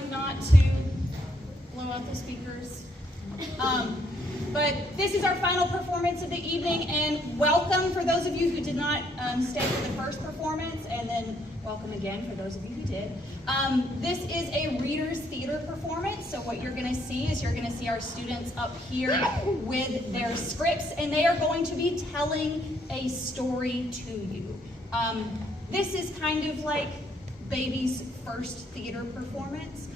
Not to blow out the speakers. But this is our final performance of the evening, and welcome for those of you who did not stay for the first performance, and then welcome again for those of you who did. This is a Reader's Theater performance, so what you're going to see is you're going to see our students up here with their scripts, and they are going to be telling a story to you. This is kind of like baby's first theater performance.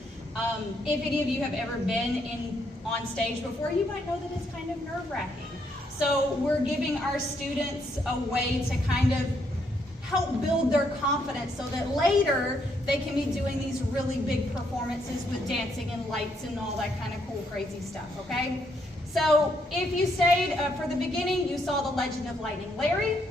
If any of you have ever been on stage before, you might know that it's kind of nerve-wracking. So we're giving our students a way to kind of help build their confidence so that later they can be doing these really big performances with dancing and lights and all that kind of cool, crazy stuff, okay? So if you stayed for the beginning, you saw The Legend of Lightning Larry.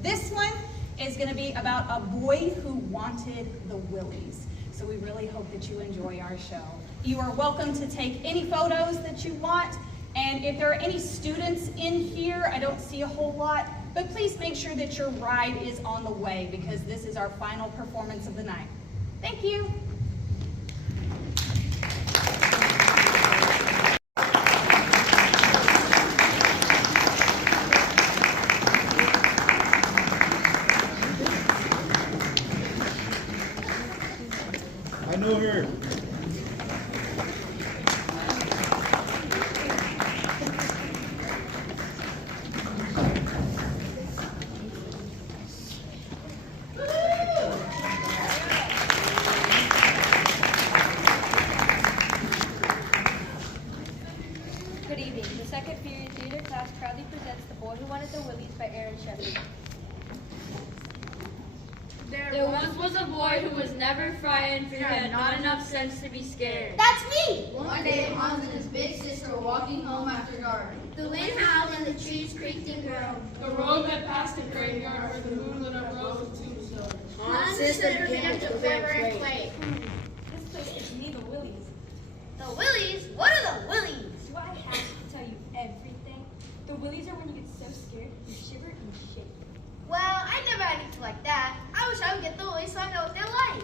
This one is going to be about a boy who wanted the willies. So we really hope that you enjoy our show. You are welcome to take any photos that you want, and if there are any students in here, I don't see a whole lot, but please make sure that your ride is on the way because this is our final performance of the night. Thank you. I know her. Good evening. The second period theater class proudly presents The Boy Who Wanted the Willies by Aaron Shepard. There once was a boy who was never frightened, for he had not enough sense to be scared. That's me! One day, Hans and his big sister were walking home after dark. The wind howled and the trees creaked and groaned. The road that passed a graveyard where the moon lit up rows of tombstones. Hans' sister began to quiver and quake. This place is me, the Willies. The willies? What are the willies? Do I have to tell you everything? The Willies are when you get so scared, you shiver and you shake. Well, I never had anything like that. I wish I would get the willies so I know what they're like.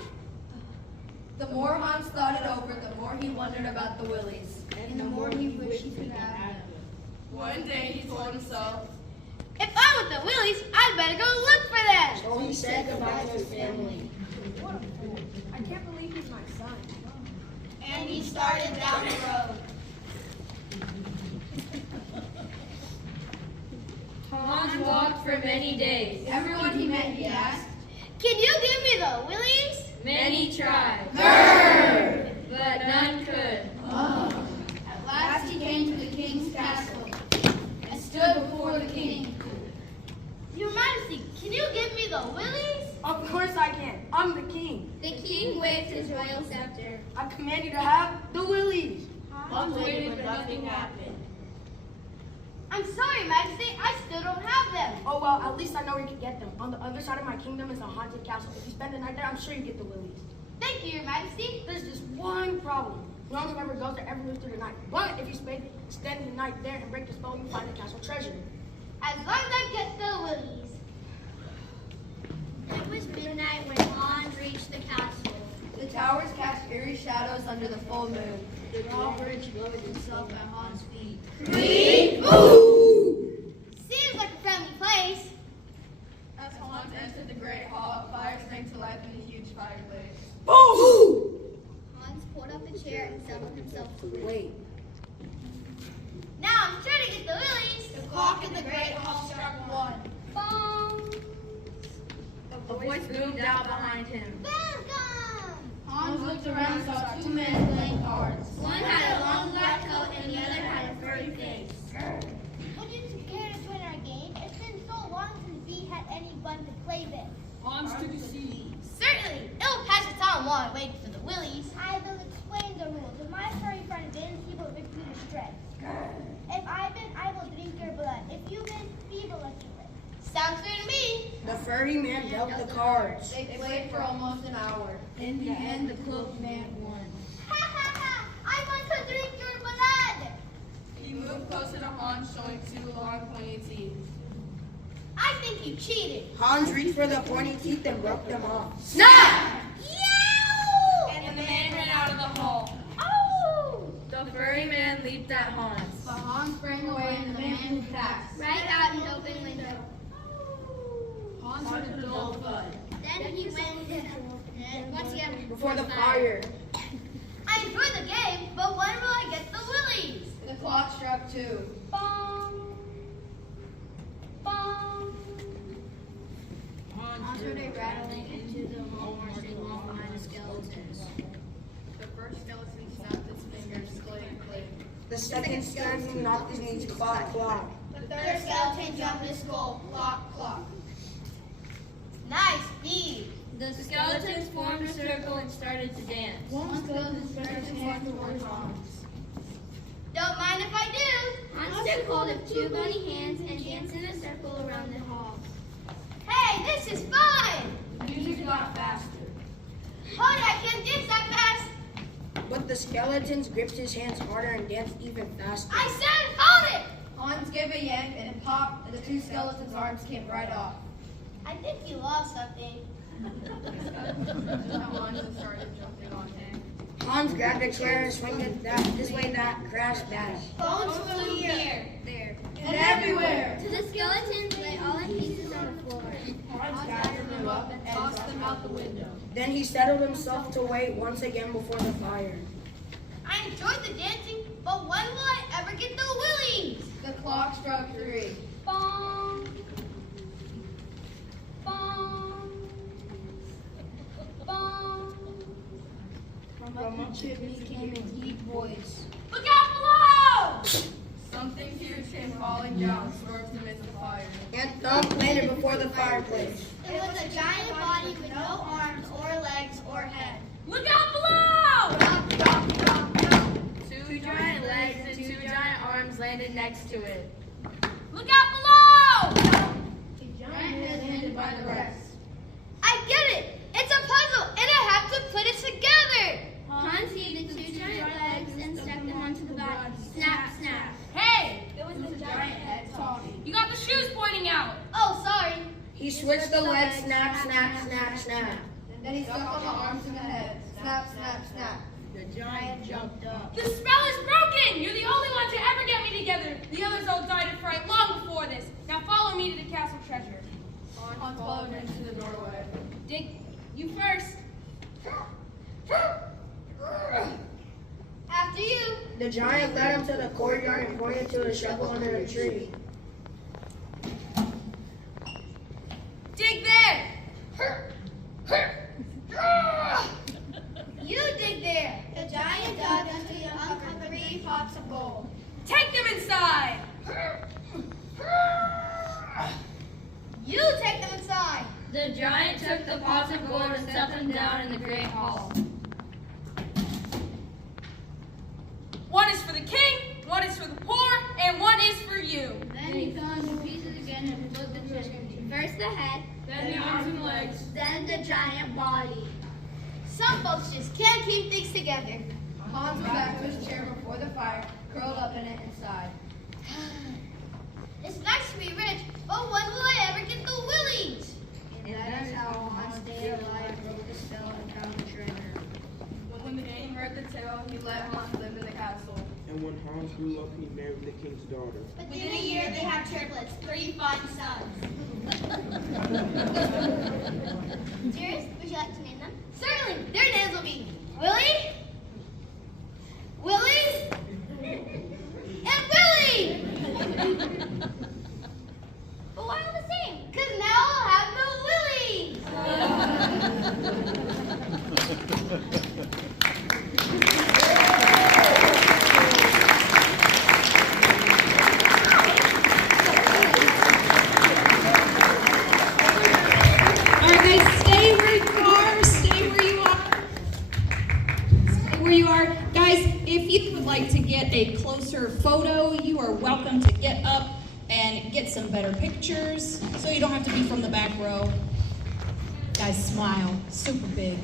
The more Hans thought it over, the more he wondered about the willies. And the more he wished he could have them. One day he told himself, If I want the willies, I'd better go look for them. So he said goodbye to his family. What a fool. I can't believe he's my son. And he started down the road. Hans walked for many days. Everyone he met, he asked, Can you give me the willies? Many tried, but none could. At last he came to the king's castle and stood before the king. Your Majesty, can you give me the willies? Of course I can. I'm the king. The king waved his royal scepter. I command you to have the willies. Hans waited, but nothing happened. I'm sorry, Majesty, I still don't have them. Oh well, at least I know where you can get them. On the other side of my kingdom is a haunted castle. If you spend the night there, I'm sure you get the willies. Thank you, Your Majesty. There's just one problem. No one ever goes there ever lives through the night. But if you spend the night there and break the spell, you find the castle treasure. As long as I get the willies. It was midnight when Hans reached the castle. The towers cast eerie shadows under the full moon. The drawbridge lowered itself at Hans' feet. Seems like a friendly place. As Hans entered the great hall, a fire sprang to life in a huge fireplace. Hans pulled up a chair and settled himself to read. Wait. Now I'm sure to get the willies. The clock in the great hall struck 1. Bong. A voice boomed out behind him. Welcome. Hans looked around and saw 2 men playing cards. One had a long black coat and the other had a furry face. Would you care to join our game? It's been so long since we had any fun to play with. Hans took a seat. Certainly. It'll pass the time while I wait for the willies. I will explain the rules. If my furry friend wins, he will recruit a stray. If I win, I will drink your blood. If you win, we will let you live. Sounds good to me. The furry man dealt the cards. They played for almost an hour. In the end, the cloaked man won. Ha ha ha! I want to drink your blood! He moved closer to Hans, showing 2 long pointy teeth. I think you cheated. Hans reached for the pointy teeth and broke them off. Snap! And the man ran out of the hall. leaped at Hans. But Hans sprang away and the man who passed. Right out an open window. Hans heard a dull thud. Then he went once again Before the fire. I enjoy the game, but when will I get the willies? The clock struck 2. Bong. Bong. Hans heard a rattling into the hall marching along behind the skeletons. The first skeleton snapped its fingers, click, click. The second skeleton knocked his knees, clock, clock. The third skeleton jumped his skull. Clock, clock. Nice, neat. The skeletons formed a circle and started to dance. One skeleton stretched his hand towards Hans. Don't mind if I do. Hans took hold of two bony hands and danced in a circle around the hall. Hey, this is fun. The music got faster. Honey, I can't dance that fast. But the skeletons gripped his hands harder and danced even faster. I said hold it. Hans gave a yank and it popped, and the two skeletons' arms came right off. I think you lost something. Hans started jumping on him. Hans grabbed a chair and swung it this way, that, crash, bash. Bones flew here. There. And everywhere! To the skeletons lay all in pieces on the floor. Hans gathered them up and tossed them out the window. Then he settled himself to wait once again before the fire. I enjoyed the dancing, but when will I ever get the willies? The clock struck 3. Bong. Bong. Bong. From up the chimney came a deep voice. Look out below! Something huge came falling down, swerved amidst the fire. And Thump landed before the fireplace. It was a giant body with no arms or legs or head. Look out below! Two giant legs and two giant arms landed next to it. Look out below! A giant head landed by the rest. I get it! It's a puzzle, and I have to put it together! Hans heaved the two giant legs and stepped them onto the body. Snap, snap. Hey! It was a giant head talking. You got the shoes pointing out! Oh, sorry. He switched the legs, snap, snap, snap, snap. Then he stuck on the arms and the head. Snap, snap, snap. The giant jumped up. The spell is broken! You're the only one to ever get me together. The others all died of fright long before this. Now follow me to the castle treasure. Hans followed him to the doorway. Dick, you first. After you. The giant led him to the courtyard and pointed to a shovel under a tree. Dig there! You dig there. The giant dug until he uncovered 3 pots of gold. Take them inside! You take them inside. The giant took the pots of gold and set them down in the great hall. One is for the king, one is for the poor, and one is for you. Then he fell into pieces again and looked at the treasure. First the head, Then the arms and legs. then the giant body. Some folks just can't keep things together. Hans went back to his chair before the fire, curled up in it and sighed. It's nice to be rich, but when will I ever get the willies? And that is how Hans stayed alive, broke the spell, and found the treasure. When the king heard the tale, he let Hans live in the castle. And when Hans grew up, he married the king's daughter. Within a year, they have triplets, 3 fine sons. Dearest, would you like to name them? Certainly. Their names will be Willie, Willie, and Willie. But why all the same? Because now I'll have the willies. All right, guys, stay where you are. Stay where you are. Stay where you are. Guys, if you would like to get a closer photo, you are welcome to get up and get some better pictures so you don't have to be from the back row. Guys, smile. Super big.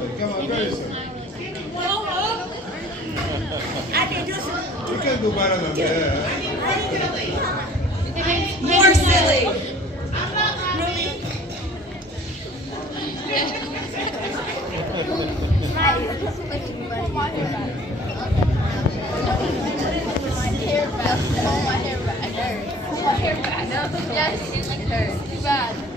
silly. Come on, very silly. You can do better than that. More silly. My hair back. Yes, it hurts. Too bad.